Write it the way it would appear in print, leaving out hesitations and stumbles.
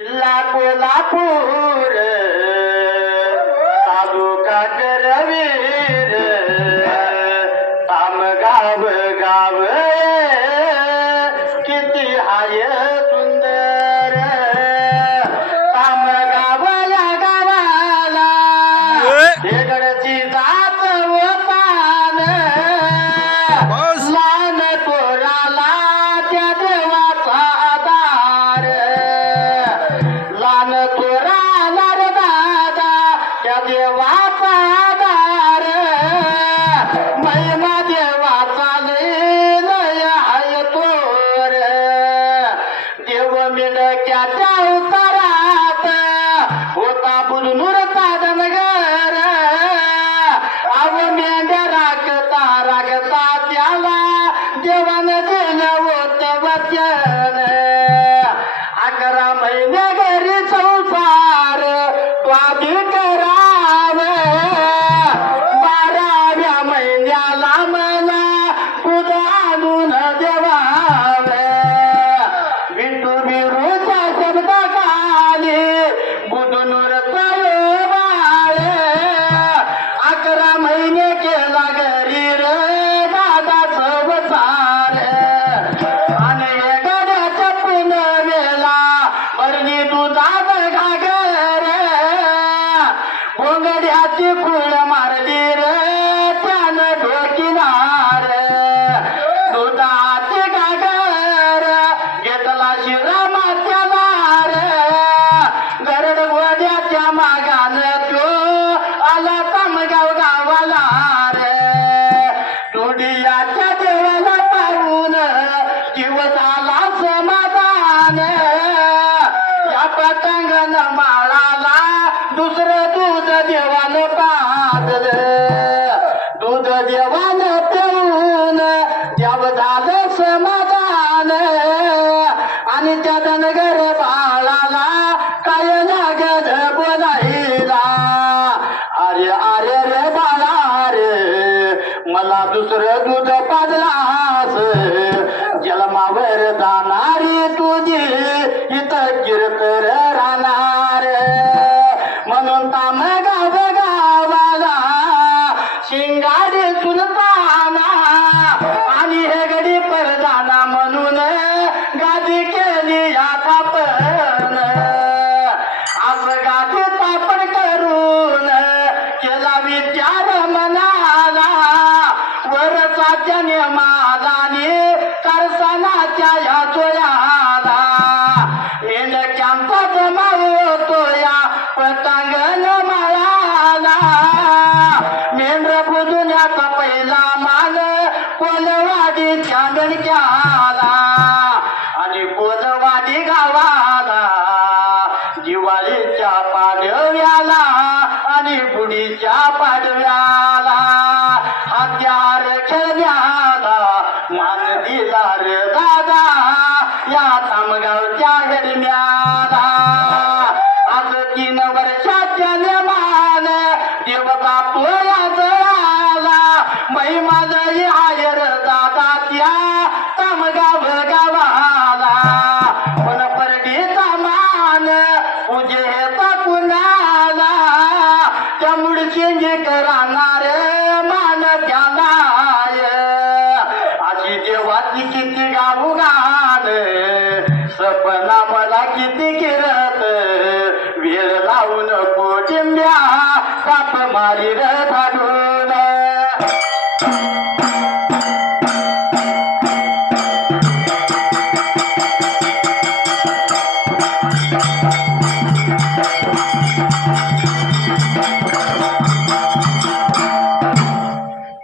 कोल्हापूर तालुका करवीर तामगाव गाव किती हाय सुंदर तामगाव या गावाला हेगडची जात होतान लहान पोराला त्या देवाचा आधार लहान पोराला रे दादा त्या देवाचा आधार महिमा देवाचा लय हाय तोर देव मिळक्याच्या उतारात होता बुधनुरचा धनगर अव मेंढ्या राखता राखता त्याला देवानं दिलं होतं वचन 11 महिने घरी संसार स्वाधी कराव 12व्या महिन्याला मला दूध आणून देवाव विठू बिरूच्या शब्दाखाली बुधनुर बाळ 11 महिने केला घरी रे दादाचं वसार आणि गड्याच्या पुनवेला भरली दुधात घागर घोंगड्याची खुळ मारली रे त्यानं ढोकिनार दुधाची घागर घेतला शिरा मात्याला गरड घोड्याच्या मागानं तो आला तामगाव गावाला दुडियाच्या देवाला पाहून जीव झाला समाधान या पतंगन माळाला दुसरं दूध देवानं पाजलं दूध देवानं पिऊन देव झालं समाधान आणि त्या धनगर बाळाला काय लागत बोलायला अरे अरे रे बाळा रे मला दुसरं दूध पाजलास जन्मावर जाणारी तुझी इथं कीर्तर राहणार म्हणून तामगाव गावाला शिंगाडी सुलताना आणि हेगडी परदाना म्हणून गादी केली स्थापन असं गादी स्थापन करून केला विचार मनाला वरचा जन्मालाने करसनाच्या या जोयाला मेंढक्यांचा जमा होतो या पतंगन माळाला मेंढर बुजण्याचा पहिला मान कोलवाडीच्या गणक्याला आणि कोलवाडी गावाला दिवाळीच्या पाडव्याला आणि गुढीच्या पाडव्याला हत्यार खेळण्याला मान दिला रे दादा या तामगावच्या हेरम्याला आज 3 वर्षाच्या नेमान देव बापू या जळाला महिमा लई हायर दादा त्या तामगाव गावाला पण परडीचा मान पूजे हेता कुणाला त्या मुडशिंगी करणार मान त्यालाय अशी देवाची किती गाऊ गाण सपना मला किती किरत वेळ लावून कोटिंब्या काप मारी र धाडून